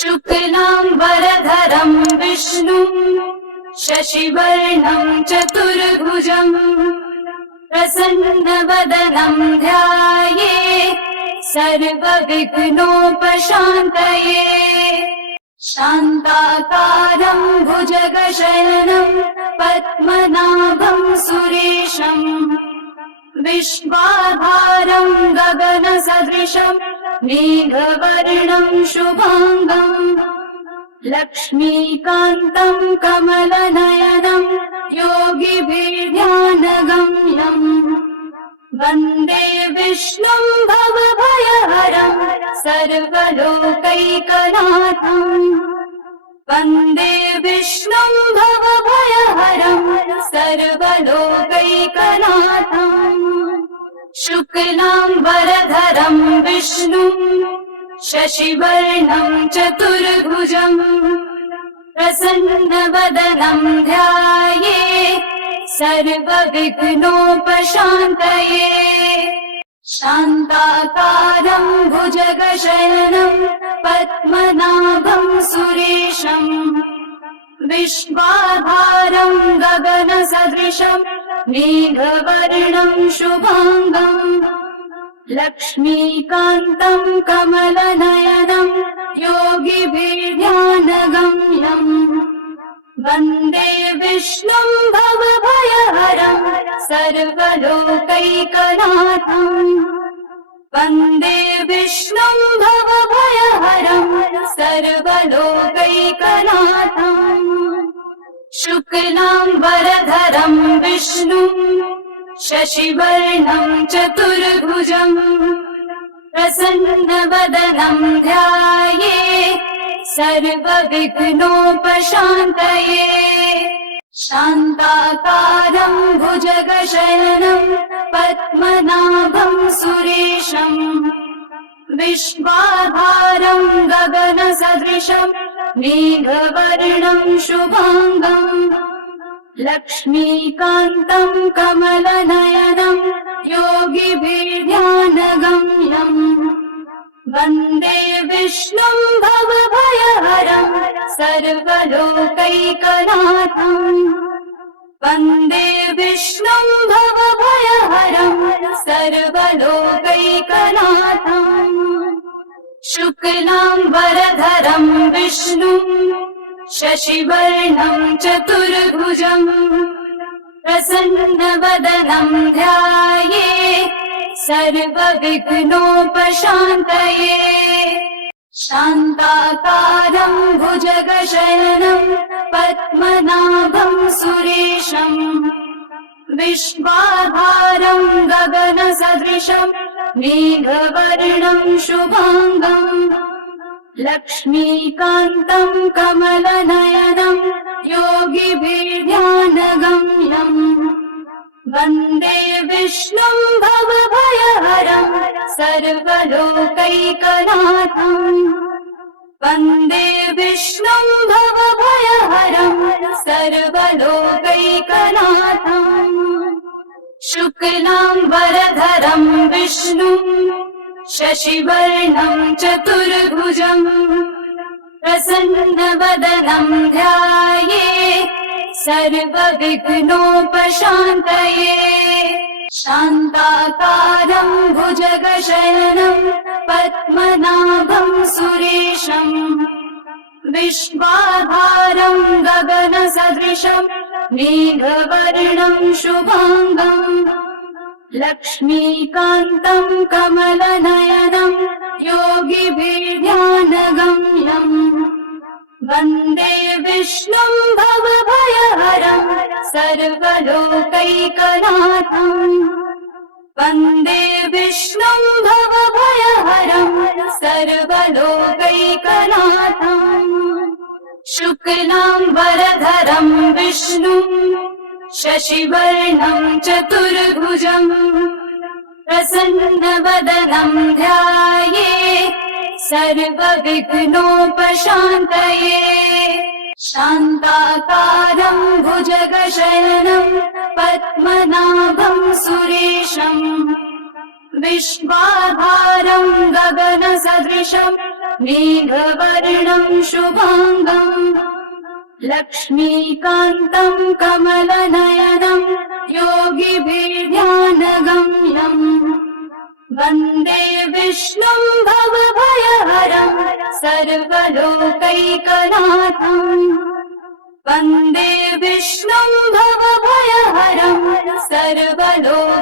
शुक्लाम्बरधरं विष्णुं शशिवर्णं चतुर्भुजं प्रसन्नवदनं ध्यायेत् सर्वविघ्नोपशान्तये। शान्ताकारं भुजगशयनं पद्मनाभं सुरेशं विश्वाधारं गगनसदृशं मेघवर्णं शुभांगं लक्ष्मीकान्तं कमलनयनं योगिभिर्ध्यानगम्यं वन्दे विष्णुं भवभयहरं सर्वलोकैकनाथं। वन्दे विष्णुं भवभयहरं सर्वलोकैकनाथं। शुक्लाम्बरधरं विष्णुं शशिवर्णं चतुर्भुजं प्रसन्नवदनं ध्यायेत् सर्वविघ्नोपशान्तये। शान्ताकारं भुजगशयनं पद्मनाभं सुरेशं विश्वाधारं गगनसदृशं मेघवर्णं शुभांगं लक्ष्मीकान्तं कमलनयनं योगिभिर्ध्यानगम्यं वन्दे विष्णुं भवभयहरं सर्वलोकैकनाथं। वन्दे विष्णुं भवभयहरं सर्वलोकैकनाथं। शुक्लाम्बरधरं विष्णुं शशिवर्णं चतुर्भुजं प्रसन्नवदनं ध्यायेत् सर्वविघ्नोपशान्तये। शान्ताकारं भुजगशयनं पद्मनाभं सुरेशं विश्वाधारं गगनसदृशं मेघवर्णं शुभांगं लक्ष्मीकान्तं कमलनयनं योगिभिर्ध्यानगम्यं वन्दे विष्णुं भवभयहरं सर्वलोकैकनाथं। वन्दे विष्णुं भवभयहरं सर्वलोकैकनाथं। शुक्लाम्बरधरं विष्णुं शशिवर्णं चतुर्भुजं प्रसन्नवदनं ध्यायेत् सर्वविघ्नोपशान्तये। शान्ताकारं भुजगशयनं पद्मनाभं सुरेशं विश्वाधारं गगनसदृशं मेघवर्णं शुभांगं लक्ष्मीकान्तं कमलनयनं योगिभिर्ध्यानगम्यं वन्दे विष्णुं भवभयहरं सर्वलोकैकनाथं। वन्दे विष्णुं भवभयहरं सर्वलोकैकनाथं। शुक्लाम्बरधरं विष्णुं शशिवर्णं चतुर्भुजं प्रसन्नवदनं ध्यायेत् सर्वविघ्नोपशान्तये। शान्ताकारं भुजगशयनं पद्मनाभं सुरेशं विश्वाधारं गगनसदृशं मेघवर्णं शुभांगं लक्ष्मीकान्तं कमलनयनं योगिभिर्ध्यानगम्यं वन्दे विष्णुं भवभयहरं सर्वलोकैकनाथं। वन्दे विष्णुं भवभयहरं सर्वलोकैकनाथं। शुक्लाम्बरधरं विष्णुं शशिवर्णं चतुर्भुजं प्रसन्नवदनं ध्यायेत् सर्वविघ्नोपशान्तये। शान्ताकारं भुजगशयनं पद्मनाभं सुरेशं विश्वाधारं गगनसदृशं मेघवर्णं शुभाङ्गम् लक्ष्मीकान्तं कमलनयनं योगिभिर्ध्यानगम्यम् वन्दे विष्णुं भवभयहरं सर्वलोकैकनाथम् वन्दे विष्णुं भवभयहरं सर्वलोकैकनाथम्